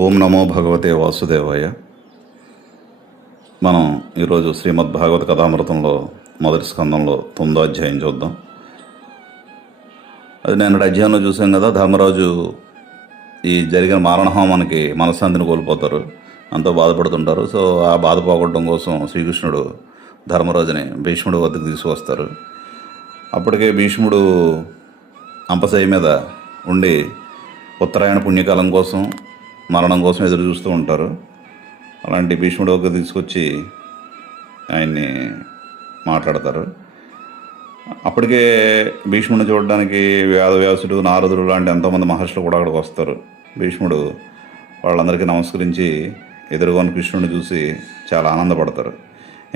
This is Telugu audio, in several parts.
ఓం నమో భగవతే వాసుదేవాయ. మనం ఈరోజు శ్రీమద్ భాగవత కథామృతంలో మొదటి స్కందంలో 9వ అధ్యాయం చూద్దాం. అది నేను అధ్యాయంలో చూసాం కదా, ధర్మరాజు ఈ జరిగిన మారణహోమానికి మనశ్శాంతిని కోల్పోతారు, అంతా బాధపడుతుంటారు. సో ఆ బాధ పోగొట్టడం కోసం శ్రీకృష్ణుడు ధర్మరాజుని భీష్ముడు వద్దకు తీసుకొస్తారు. అప్పటికే భీష్ముడు అంపశయ్య మీద ఉండి ఉత్తరాయణ పుణ్యకాలం కోసం, మరణం కోసం ఎదురు చూస్తూ ఉంటారు. అలాంటి భీష్ముడు ఒక తీసుకొచ్చి ఆయన్ని మాట్లాడతారు. అప్పటికే భీష్ముడిని చూడడానికి వేదవ్యాసుడు, నారదుడు లాంటి ఎంతోమంది మహర్షులు కూడా అక్కడికి వస్తారు. భీష్ముడు వాళ్ళందరికీ నమస్కరించి ఎదురుగొని కృష్ణుడిని చూసి చాలా ఆనందపడతారు.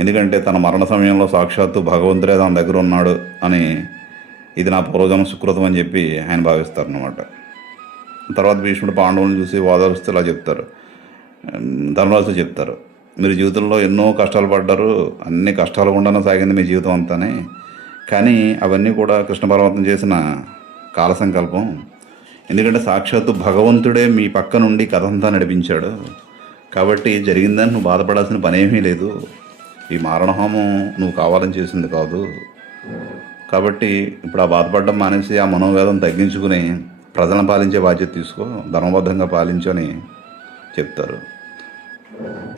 ఎందుకంటే తన మరణ సమయంలో సాక్షాత్తు భగవంతుడే తన దగ్గర ఉన్నాడు అని, ఇది నా పూర్వజన్మ సుకృతం అని చెప్పి ఆయన భావిస్తారన్నమాట. తర్వాత భీష్ముడు పాండవులను చూసి ఓదారుస్తూ ఇలా చెప్తారు, ధర్మరాజుతో చెప్తారు, మీరు జీవితంలో ఎన్నో కష్టాలు పడ్డారు, అన్ని కష్టాల గుండానే సాగింది మీ జీవితం అంతానే, కానీ అవన్నీ కూడా కృష్ణ పరమాత్మ చేసిన కాల సంకల్పం. ఎందుకంటే సాక్షాత్తు భగవంతుడే మీ పక్క నుండి కథ అంతా నడిపించాడు. కాబట్టి జరిగిందని నువ్వు బాధపడాల్సిన పనేమీ లేదు. ఈ మారణహోమం నువ్వు కావాలని చేసింది కాదు. కాబట్టి ఇప్పుడు ఆ బాధపడడం మానేసి ఆ మనోవేదం తగ్గించుకుని ప్రజలను పాలించే బాధ్యత తీసుకో, ధర్మబద్ధంగా పాలించు అని చెప్తారు.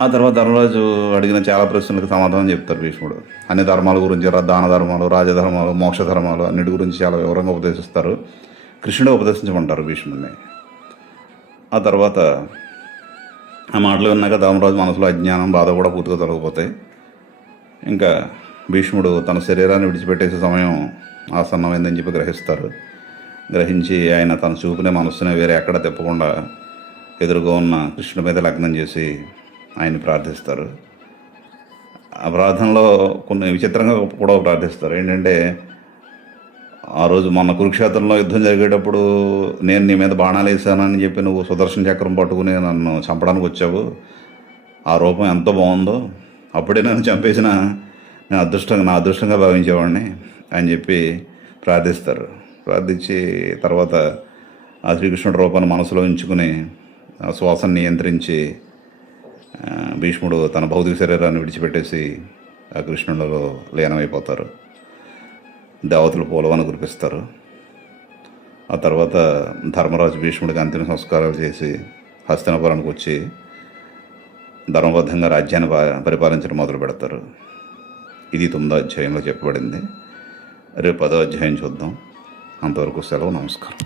ఆ తర్వాత ధర్మరాజు అడిగిన చాలా ప్రశ్నలకు సమాధానం చెప్తారు భీష్ముడు. అన్ని ధర్మాల గురించి, దాన ధర్మాలు, రాజధర్మాలు, మోక్ష ధర్మాలు అన్నిటి గురించి చాలా వివరంగా ఉపదేశిస్తారు. కృష్ణుడే ఉపదేశించమంటారు భీష్ముడిని. ఆ తర్వాత ఆ మాటలు విన్నాక ధర్మరాజు మనసులో అజ్ఞానం, బాధ కూడా పూర్తిగా తొలగిపోతాయి. ఇంకా భీష్ముడు తన శరీరాన్ని విడిచిపెట్టేసే సమయం ఆసన్నమైందని చెప్పి గ్రహించి ఆయన తన చూపునే మనస్సునే వేరే ఎక్కడ తిప్పకుండా ఎదురుగా ఉన్న కృష్ణుడి మీద లగ్నం చేసి ఆయన్ని ప్రార్థిస్తారు. ఆ ప్రార్థనలో కొన్ని విచిత్రంగా కూడా ప్రార్థిస్తారు. ఏంటంటే, ఆ రోజు మొన్న కురుక్షేత్రంలో యుద్ధం జరిగేటప్పుడు నేను నీ మీద బాణాలు వేసానని చెప్పి నువ్వు సుదర్శన చక్రం పట్టుకుని నన్ను చంపడానికి వచ్చావు. ఆ రూపం ఎంత బాగుందో, అప్పుడే నన్ను చంపేసిన నా అదృష్టంగా భావించేవాడిని అని చెప్పి ప్రార్థిస్తారు. ప్రార్థించి తర్వాత ఆ శ్రీకృష్ణుడి రూపాన్ని మనసులో ఉంచుకుని ఆ శ్వాసను నియంత్రించి భీష్ముడు తన భౌతిక శరీరాన్ని విడిచిపెట్టేసి ఆ కృష్ణుడిలో లీనమైపోతారు. దేవతలు పూలవన కురిపిస్తారు. ఆ తర్వాత ధర్మరాజు భీష్ముడికి అంతిమ సంస్కారాలు చేసి హస్తినాపురానికి వచ్చి ధర్మబద్ధంగా రాజ్యాన్ని పరిపాలించడం మొదలు పెడతారు. ఇది 9వ అధ్యాయంలో చెప్పబడింది. రేపు 10వ అధ్యాయం చూద్దాం. అంతవరకు సెలవు. నమస్కారం.